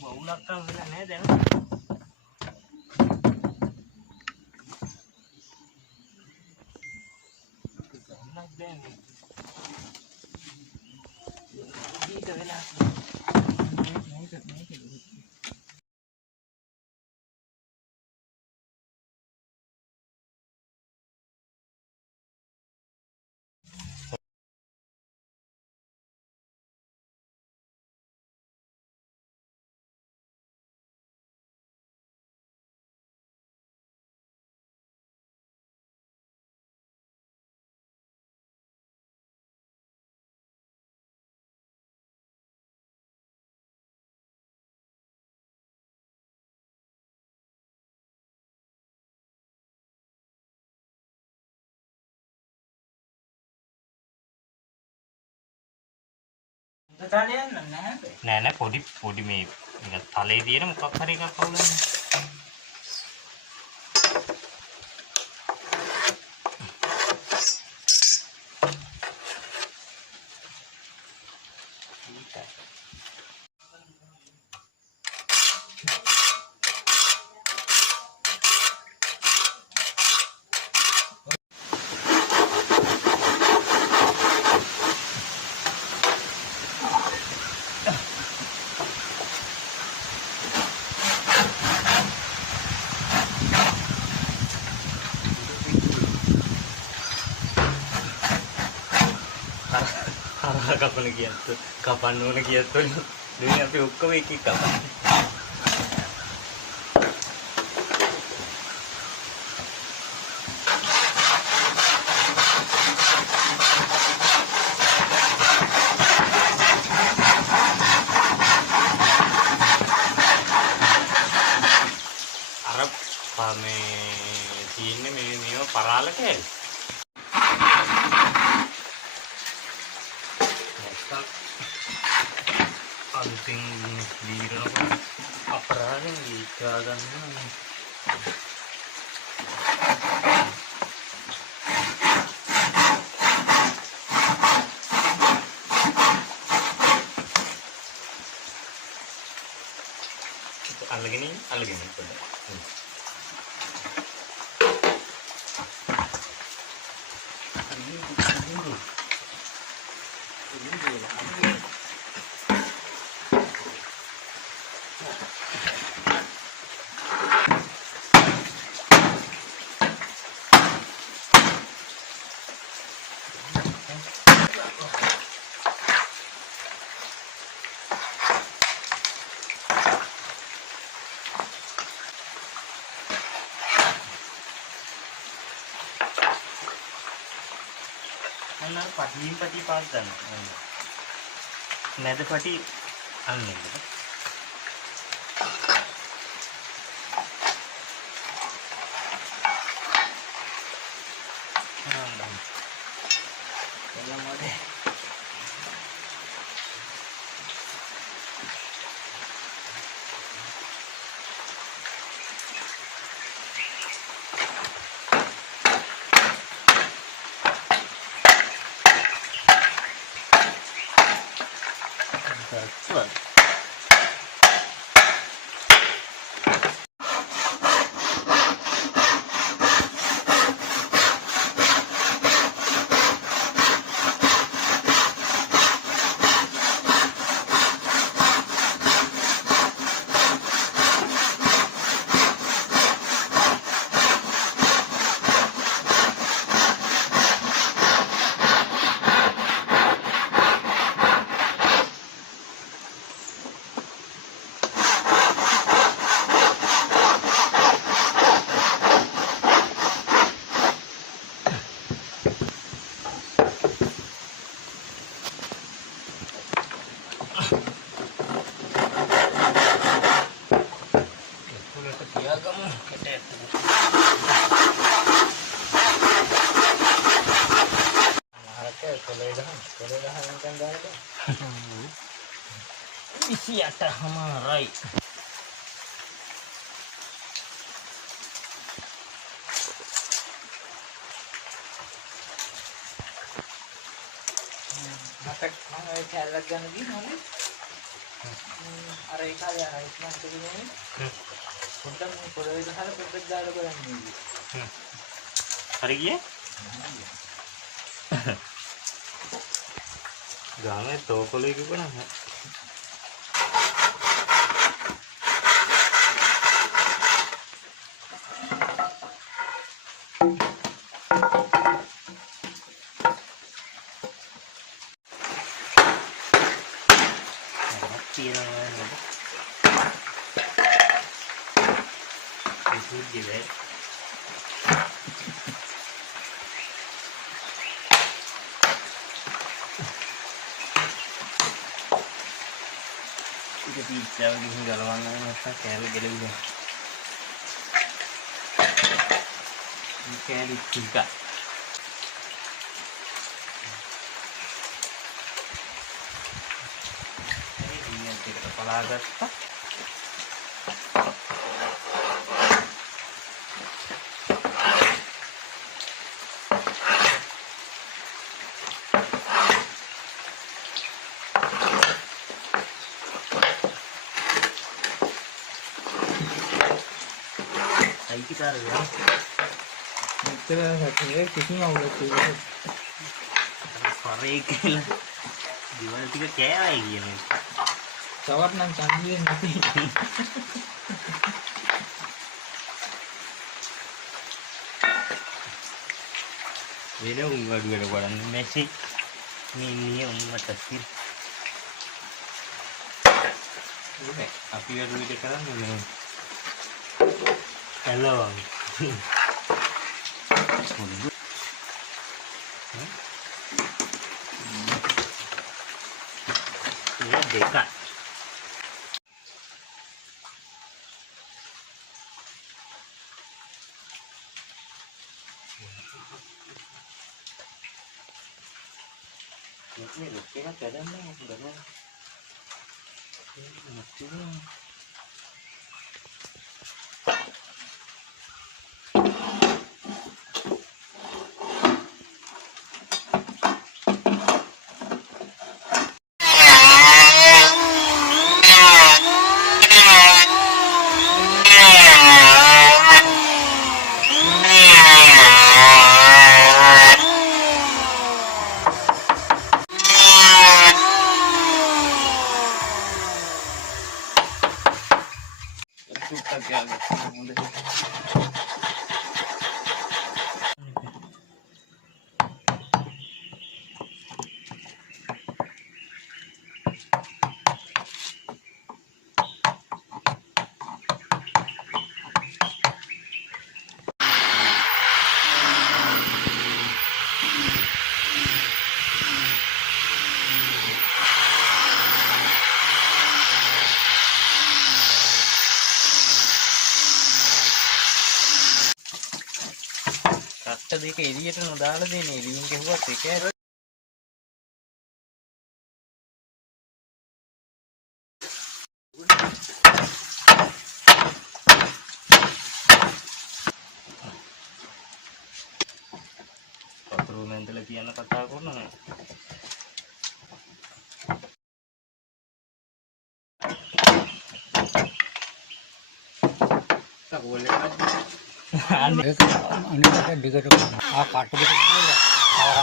වවුලක් තරම් වෙලා නැහැ දැන්. ගන්නක් දැන්. දීක වෙලා. මේක. නෑ පොඩි මේ නිකන් තලේ තියෙන මොකක් හරි එකක් අවුලන්නේ. කපන කියත් කපන්න ඕන කියත් දෙන්නේ අපි ඔක්කොම එක එක කපන්නේ. අර මේ තියෙන්නේ මේව පරාල කෑලි. අලුතින් දීරන අපරාධෙන් දීකා ගන්න අල්ලගෙන පොඩ්ඩක් පටි පාස් ගන්න. නැද පටි අල්ලන්න. That's right. Isiata hamarai. Masak mana cara lagi nih? අර ඒ කාලේ අර ඉක්මන් තිබුණේ පොඩ්ඩක් මේ පොළවේ ගහලා පොඩ්ඩක් දාලා බලන්න ඉන්නේ. හරි ගියේ? ගාමේ තෝකොලේ කිව්වනම් තියෙනවා නේද? ඉතින් දිවේ ඉතින් පීට්සා වලින් ගලවන්න නැත්නම් කෑලි ගලවිලා. මේ කෑලි ටික ඒකට පලාගත්තා. Kita ya. Betul lah, කිසිම අවුලක් නැහැ. සරේ කියලා. දිවල් ටික කෑවයි කියන්නේ. තවත් නම් සංගීත නැති. වෙන උංගඩු වල බලන්න මැසි. මේ උම්මට සිල්. අපි වැඩ විදිහ කරන්නේ නේ. Hello. Ini dekat. Ini lokasinya kadang nih, kadang. Ini macamnya. දෙක එළියට නොදාලා දෙන්නේ එළියෙන් ගෙවුවත් එක ඇර වතුරු නැන්දලා කියන කතා කරනවා අනිකට දිගට කට දෙක කියලා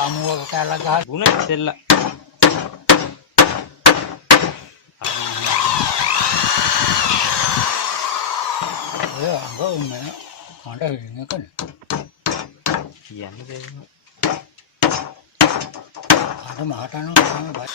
ආමුව කැලලා ගහ ගුණ ඉස්සෙල්ලා ඔය අඟුන්නේ කඩ හින්න කන කියන්නේ දෙන්න අර මහටනෝ තමයි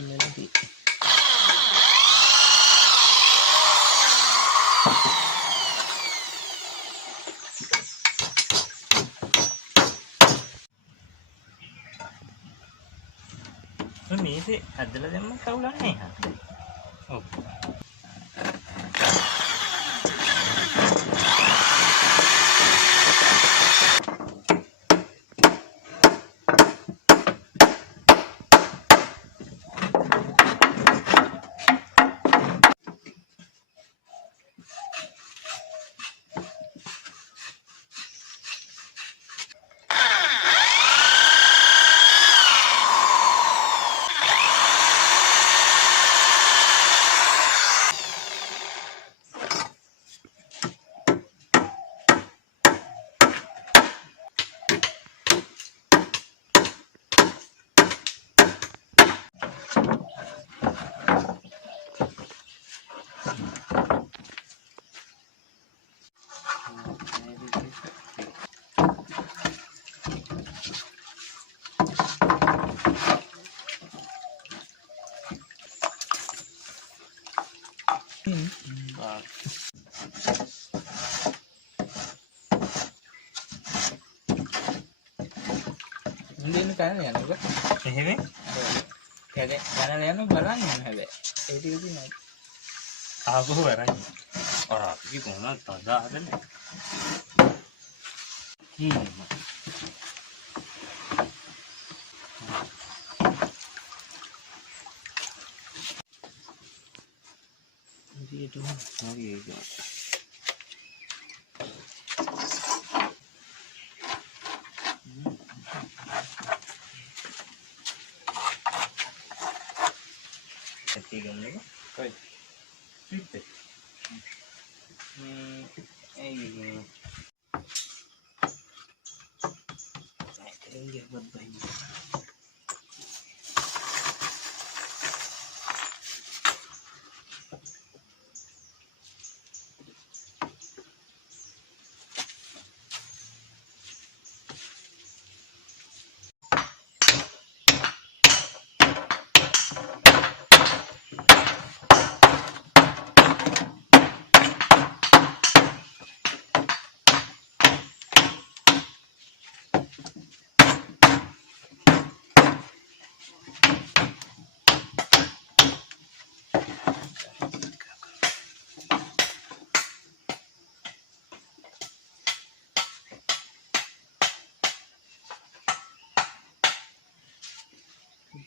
nanti ini පස්සේ ඇදලා දැම්ම කවුලන්නේ නැහැ. ඔව්. ඉන්දියන් කන යනකො එහෙම කැද කන යන බලන්න යන හැබැයි ඒ ටික නෑ ආපහු වරන් අර අපි කොහොමද තදාදනේ itu hari itu ketiga lagi koi itu ini ini buat bayi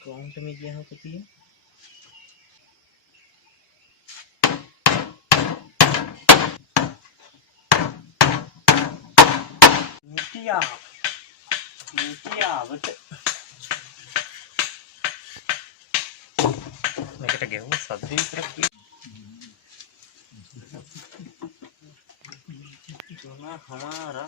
Ground media होती है Mutia betul मैं कहता गया हूँ सब्जी की तरफ हमारा